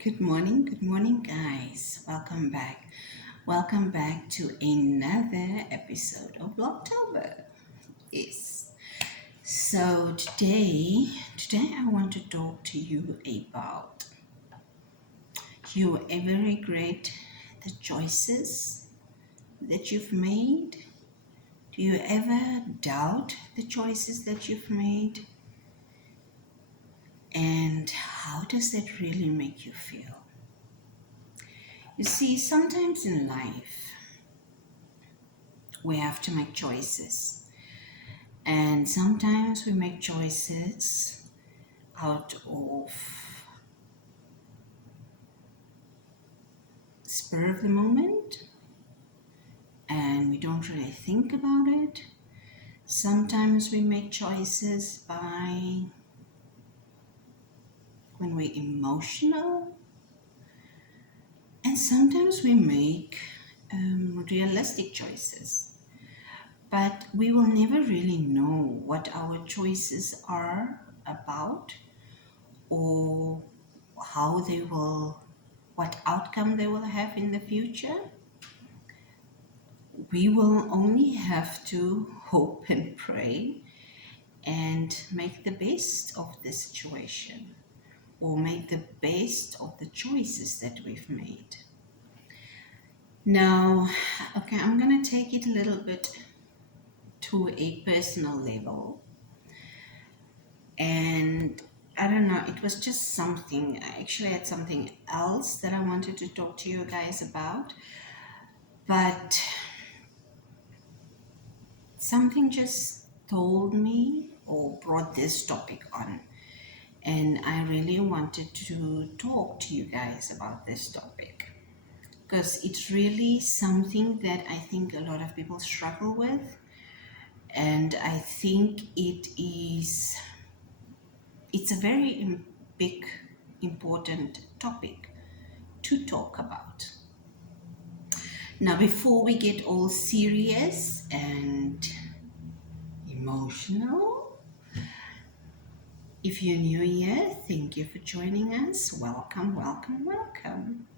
Good morning, guys. Welcome back to another episode of Vlogtober. Yes. So today I want to talk to you about you ever regret the choices that you've made? Do you ever doubt the choices that you've made? And how does that really make you feel? You see, sometimes in life, we have to make choices. And sometimes we make choices out of spur of the moment and we don't really think about it. Sometimes we make choices by when we're emotional, and sometimes we make realistic choices. But we will never really know what our choices are about or how they will, what outcome they will have in the future. We will only have to hope and pray and make the best of the situation or make the best of the choices that we've made. Now, okay, I'm going to take it a little bit to a personal level. And I don't know, it was just something. I actually had something else that I wanted to talk to you guys about, but something just told me or brought this topic on, and I really wanted to talk to you guys about this topic because it's really something that I think a lot of people struggle with, and I think it's a very big important topic to talk about. Now, before we get all serious and emotional, if you're new here, thank you for joining us. Welcome, welcome, welcome.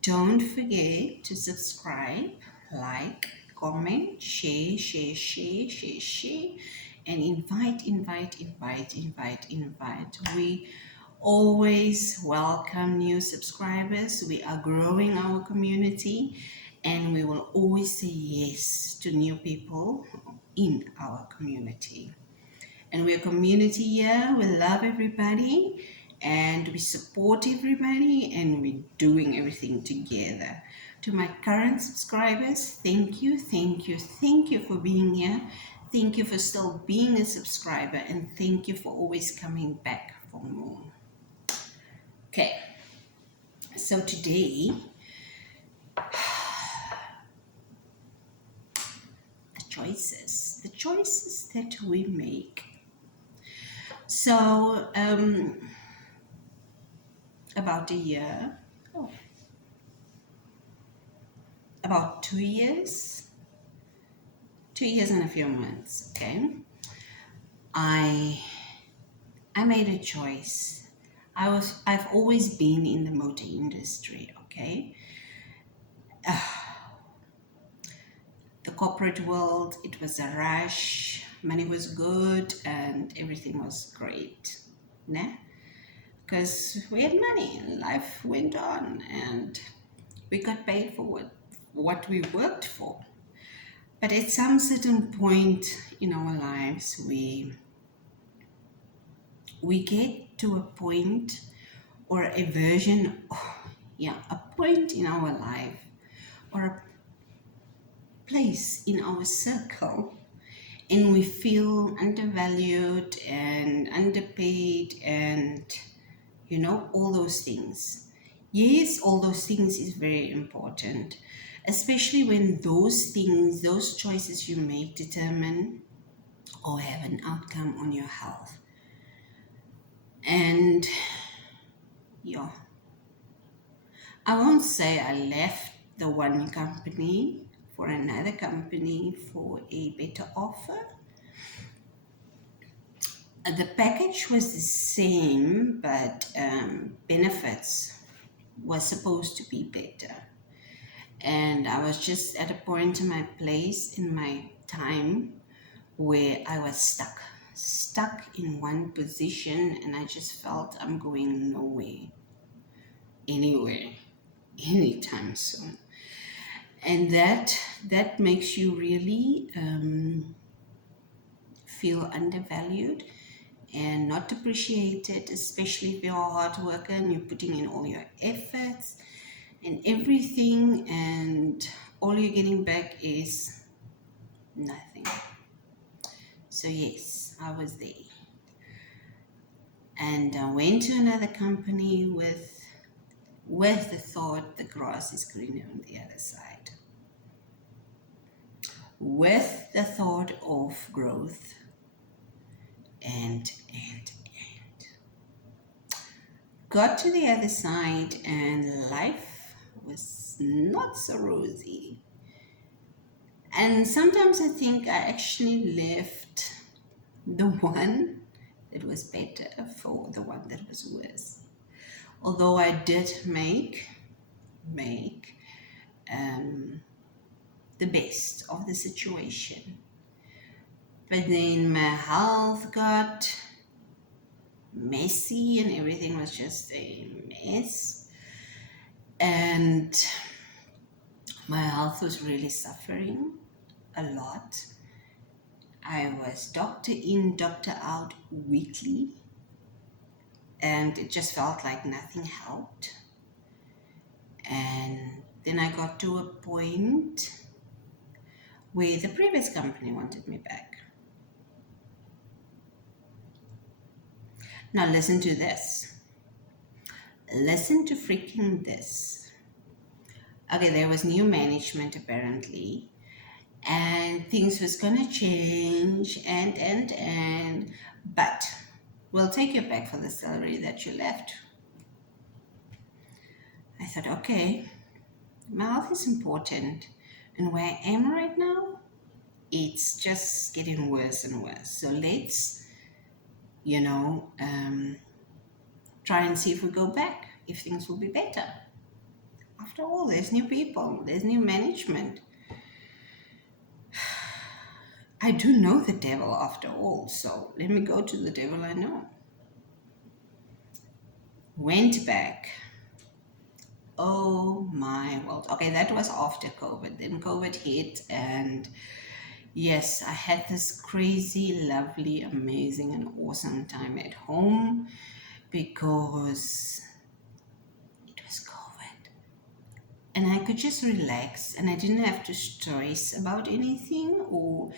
Don't forget to subscribe, like, comment, share, and invite. We always welcome new subscribers. We are growing our community and we will always say yes to new people in our community. And we're a community here. We love everybody and we support everybody and we're doing everything together. To my current subscribers, thank you for being here. Thank you for still being a subscriber, and thank you for always coming back for more. Okay, so today, the choices that we make. So, about a year, oh, about 2 years and a few months, okay, I made a choice. I've always been in the motor industry, okay. The corporate world, it was a rush, money was good and everything was great, nah? Because we had money and life went on and we got paid for what we worked for. But at some certain point in our lives, we get to a point or a version, a point in our life or a place in our circle, and we feel undervalued and underpaid and all those things. Yes, all those things is very important, especially when those choices you make determine or have an outcome on your health. And yeah, I won't say I left the one company for another company for a better offer. The package was the same, but benefits was supposed to be better. And I was just at a point in my place, in my time, where I was stuck in one position, and I just felt I'm going nowhere, anywhere, anytime soon. And that makes you really feel undervalued and not appreciated, especially if you're a hard worker and you're putting in all your efforts and everything, and all you're getting back is nothing. So yes, I was there, and I went to another company with the thought the grass is greener on the other side, with the thought of growth, and got to the other side, and life was not so rosy. And sometimes I think I actually left the one that was better for the one that was worse. Although I did make the best of the situation. But then my health got messy and everything was just a mess. And my health was really suffering a lot. I was doctor in, doctor out weekly, and it just felt like nothing helped. And then I got to a point where the previous company wanted me back. Now listen to this. Listen to freaking this. Okay, there was new management apparently, and things was gonna change, but we'll take you back for the salary that you left. I thought, okay, my health is important, and where I am right now, it's just getting worse and worse. So let's, try and see if we go back, if things will be better. After all, there's new people, there's new management. I do know the devil after all, so let me go to the devil I know. Went back. Oh my world. Okay, that was after COVID. Then COVID hit, and yes, I had this crazy, lovely, amazing, and awesome time at home because it was COVID. And I could just relax, and I didn't have to stress about anything or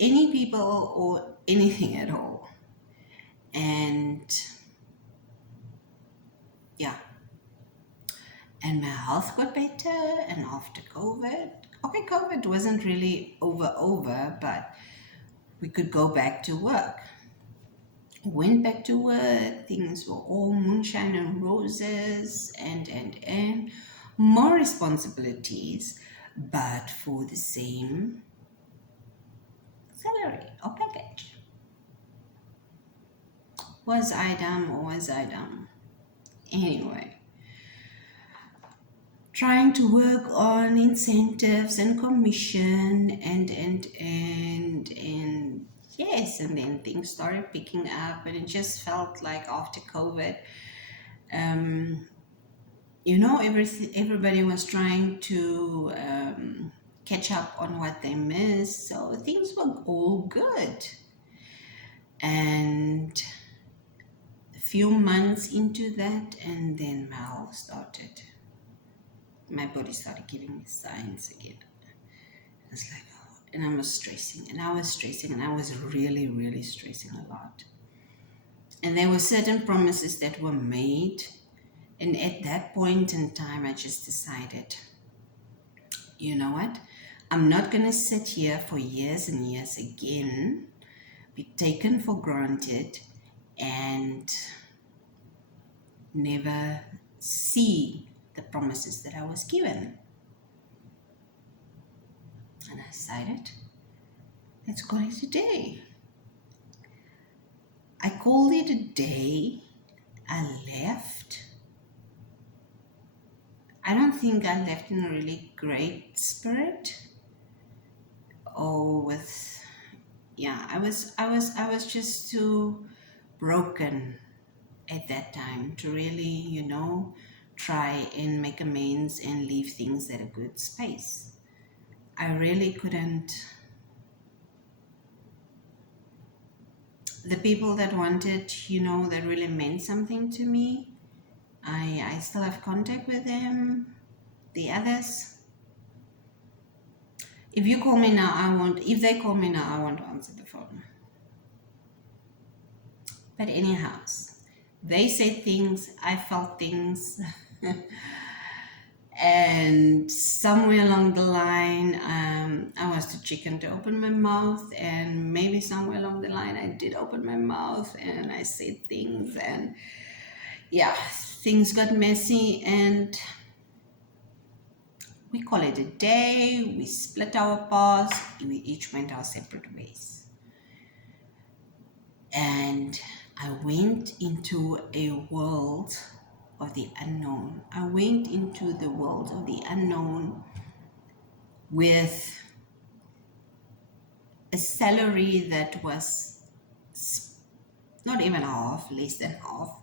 any people or anything at all. And yeah, and my health got better. And after COVID, okay, COVID wasn't really over, but we could go back to work. Went back to work, things were all moonshine and roses, and more responsibilities, but for the same salary or package. Was I dumb or was I dumb? Anyway, trying to work on incentives and commission and yes, and then things started picking up, and it just felt like after COVID, everybody was trying to catch up on what they missed, so things were all good. And a few months into that, and then my health started, my body started giving me signs again. It's like, oh, and I was stressing, and I was really, really stressing a lot. And there were certain promises that were made, and at that point in time, I just decided, you know what? I'm not going to sit here for years and years again, be taken for granted, and never see the promises that I was given. And I decided, let's call it a day. I called it a day. I left. don't think I left in a really great spirit, or with, yeah, I was just too broken at that time to really, try and make amends and leave things at a good space. I really couldn't. The people that wanted, that really meant something to me, I still have contact with them. The others, if you call me now, if they call me now, I won't answer the phone. But anyhow, they said things, I felt things. And somewhere along the line, I was too chicken to open my mouth, and maybe somewhere along the line I did open my mouth and I said things, and yeah, things got messy, and we call it a day. We split our paths, we each went our separate ways, and I went into a world of the unknown. I went into the world of the unknown with a salary that was not even half, less than half.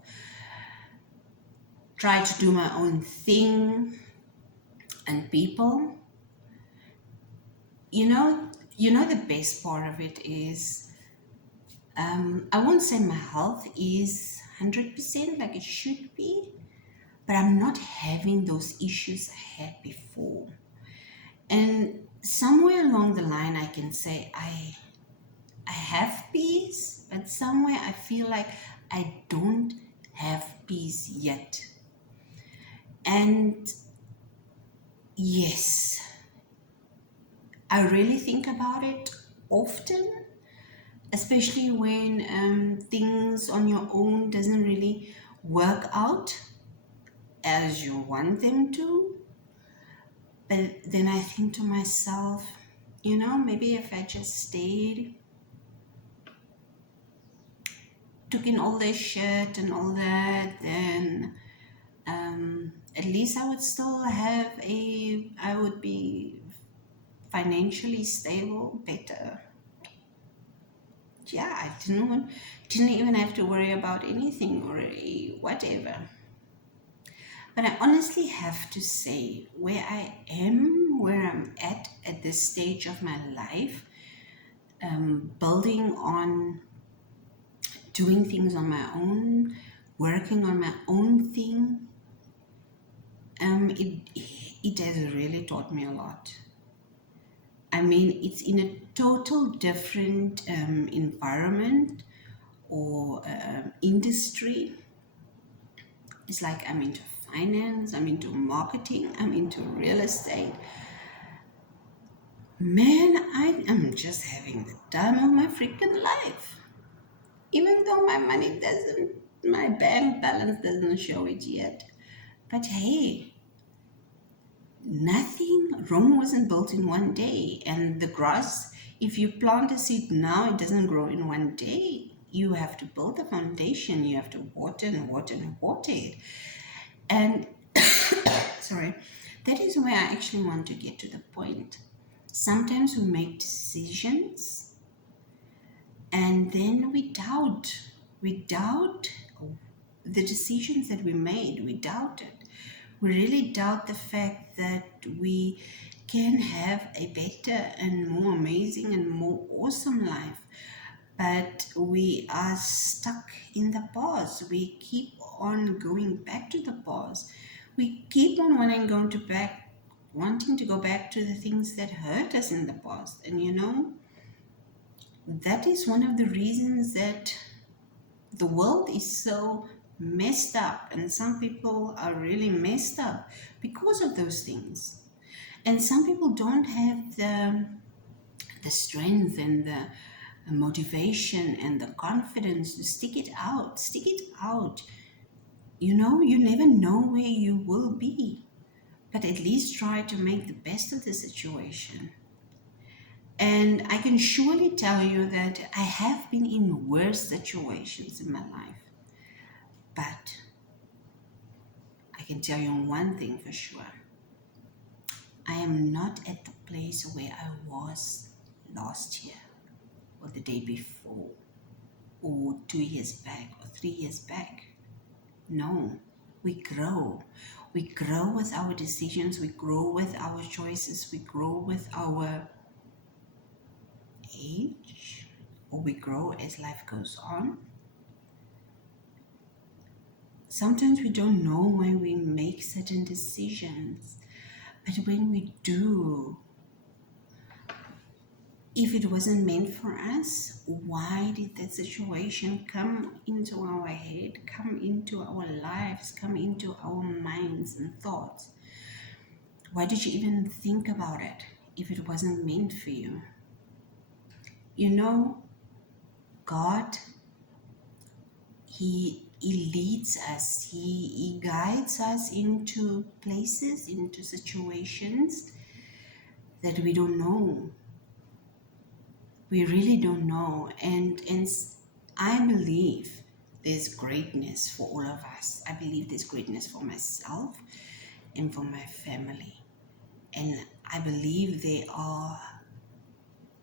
Tried to do my own thing, and people, the best part of it is, I won't say my health is 100% like it should be, but I'm not having those issues I had before. And somewhere along the line, I can say I have peace, but somewhere I feel like I don't have peace yet. And yes, I really think about it often, especially when things on your own doesn't really work out as you want them to. But then I think to myself, maybe if I just stayed, took in all this shit and all that, then at least I would still I would be financially stable, better. Yeah, I didn't even have to worry about anything or whatever. But I honestly have to say, where I'm at this stage of my life, building on doing things on my own, working on my own thing, it has really taught me a lot. I mean, it's in a total different environment or industry. It's like I'm into finance, I'm into marketing, I'm into real estate. Man, I am just having the time of my freaking life. Even though my bank balance doesn't show it yet. But hey, Rome wasn't built in one day. And the grass, if you plant a seed now, it doesn't grow in one day. You have to build a foundation. You have to water and water and water it. And sorry, that is where I actually want to get to the point. Sometimes we make decisions and then we doubt the decisions that we made. We doubt it. We really doubt the fact that we can have a better and more amazing and more awesome life. But we are stuck in the past. We keep on going back to the past. We keep on wanting to go back to the things that hurt us in the past. And that is one of the reasons that the world is so messed up, and some people are really messed up because of those things. And some people don't have the strength and the motivation and the confidence to stick it out. You never know where you will be, but at least try to make the best of the situation. And I can surely tell you that I have been in worse situations in my life. But I can tell you one thing for sure. I am not at the place where I was last year or the day before or 2 years back or 3 years back. No, we grow. We grow with our decisions, we grow with our choices, we grow with our age, or we grow as life goes on. Sometimes we don't know when we make certain decisions, but when we do, if it wasn't meant for us, why did that situation come into our head, come into our lives, come into our minds and thoughts? Why did you even think about it if it wasn't meant for you? You know, God, He leads us, He guides us into places, into situations that we don't know. We really don't know. And I believe there's greatness for all of us. I believe there's greatness for myself and for my family. And I believe there are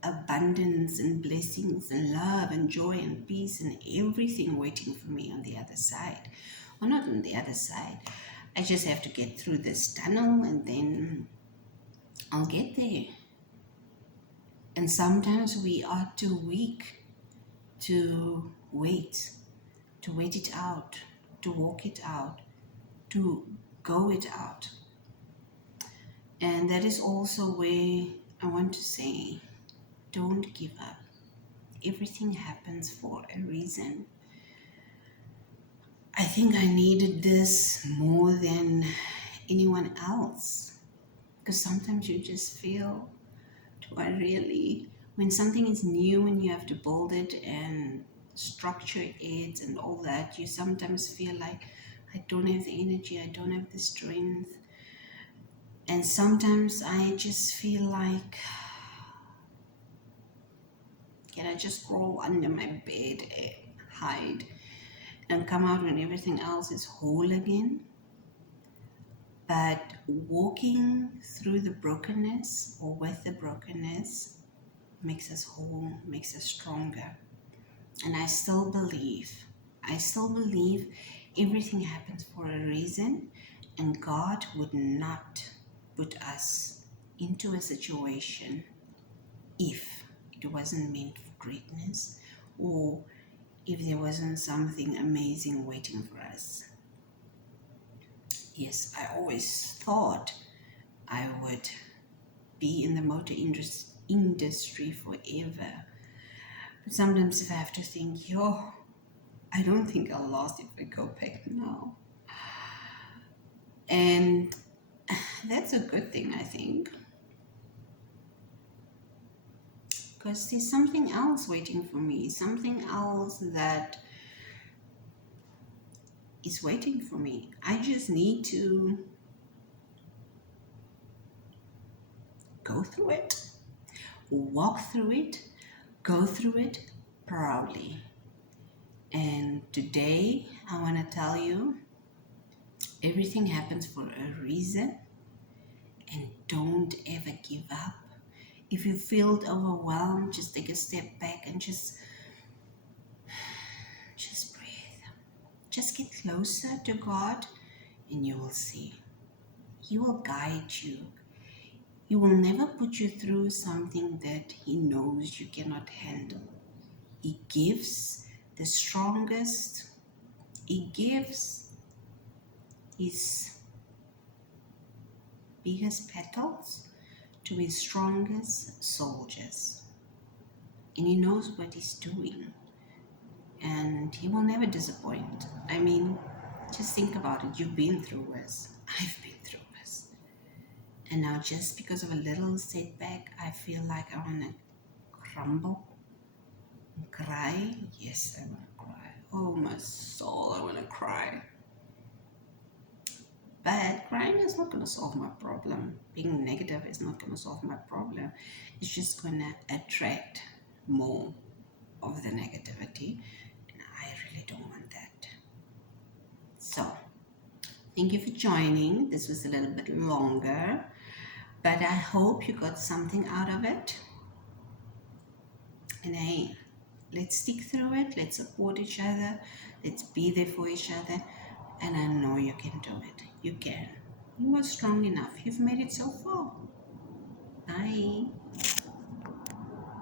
abundance and blessings and love and joy and peace and everything waiting for me on the other side. Well, not on the other side. I just have to get through this tunnel and then I'll get there. And sometimes we are too weak to wait it out, to walk it out, to go it out. And that is also where I want to say, don't give up. Everything happens for a reason. I think I needed this more than anyone else, because sometimes you just feel, do I really? When something is new and you have to build it and structure it and all that, you sometimes feel like, I don't have the energy, I don't have the strength. And sometimes I just feel like, can I just crawl under my bed and hide and come out when everything else is whole again? But walking through the brokenness or with the brokenness makes us whole, makes us stronger. And I still believe everything happens for a reason, and God would not put us into a situation if it wasn't meant for greatness, or if there wasn't something amazing waiting for us. Yes, I always thought I would be in the motor industry forever. But sometimes if I have to think, I don't think I'll last if I go back now. And that's a good thing, I think. Because there's something else waiting for me, something else that is waiting for me. I just need to go through it, walk through it, go through it proudly. And today I want to tell you, everything happens for a reason, and don't ever give up. If you feel overwhelmed, just take a step back and just breathe. Just get closer to God and you will see. He will guide you. He will never put you through something that He knows you cannot handle. He gives the strongest. He gives His biggest petals to His strongest soldiers. And He knows what He's doing. And He will never disappoint. I mean, just think about it. You've been through worse. I've been through worse. And now just because of a little setback, I feel like I want to crumble and cry. Yes, I want to cry. Oh, my soul, I want to cry. But crying is not going to solve my problem. Being negative is not going to solve my problem. It's just going to attract more of the negativity. And I really don't want that. So, thank you for joining. This was a little bit longer. But I hope you got something out of it. And hey, let's stick through it. Let's support each other. Let's be there for each other. And I know you can do it. You can. You are strong enough. You've made it so far. Bye.